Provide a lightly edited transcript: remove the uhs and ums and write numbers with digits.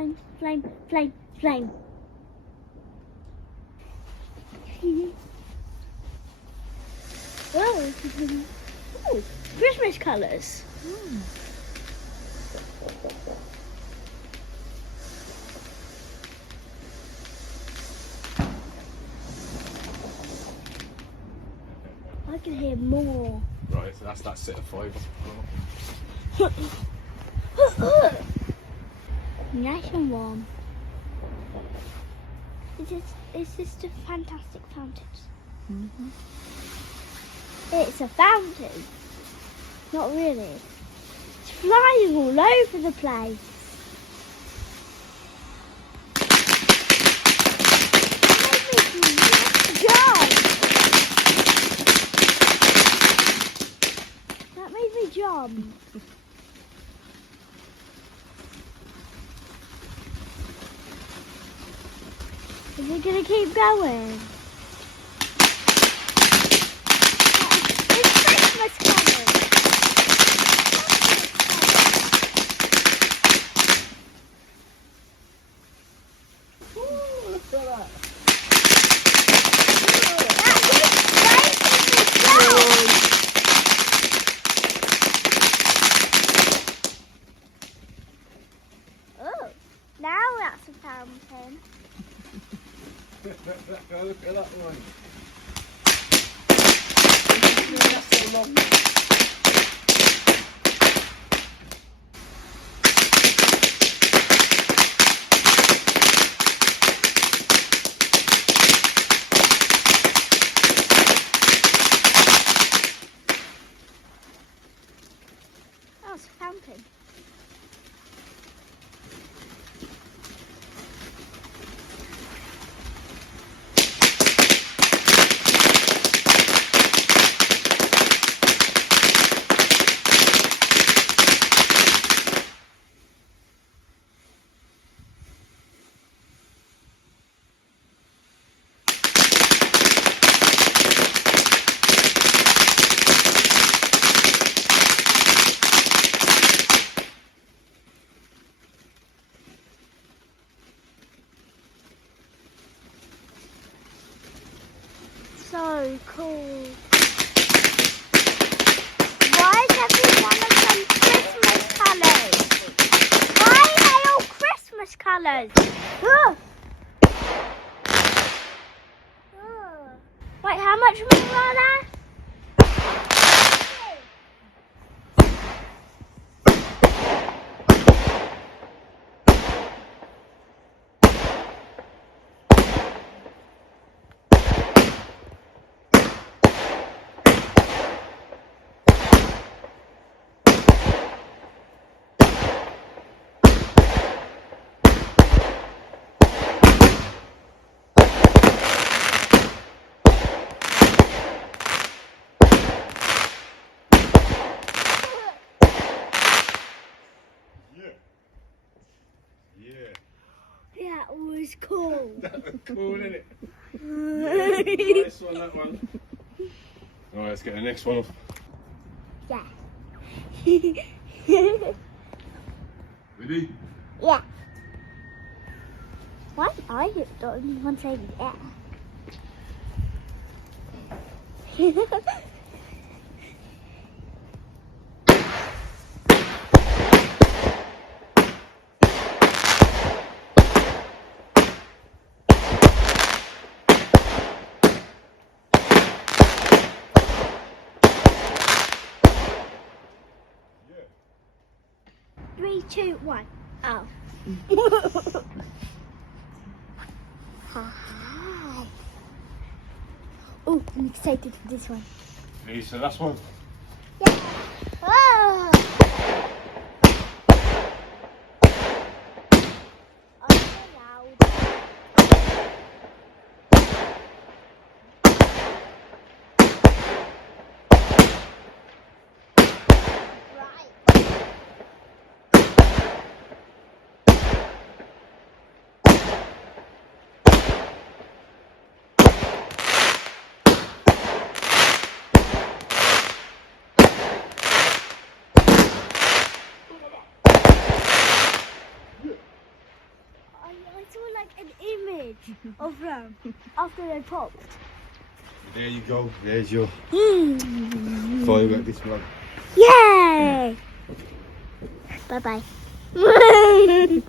flame, flame, flame, flame. Whoa. Ooh, Christmas colours. I can hear more. Right, so that's that set of 5. Nice and warm. Is this the fantastic fountains? It's a fountain. Not really. It's flying all over the place. That made me jump. Is it going to keep going? It's Christmas colours. Ooh, look at that. Oh, now that's a fountain. Look at that one. That's so long. Oh, it's a fountain. So cool. Why is every one of them Christmas colours? Why are they all Christmas colours? Wait, how much more are there? That was cool. That was cool, isn't it? Yeah, nice one, that one. Alright, let's get the next one off. Yeah. Ready? Yeah. Why I don't even say yeah. Three, two, one. Oh. Hi. Oh, I'm excited for this one. Okay, so last one. Yeah. Oh. I'm so loud. draw like an image of them after they popped. There you go. There's your Mm. firework this one. Yay! Bye bye.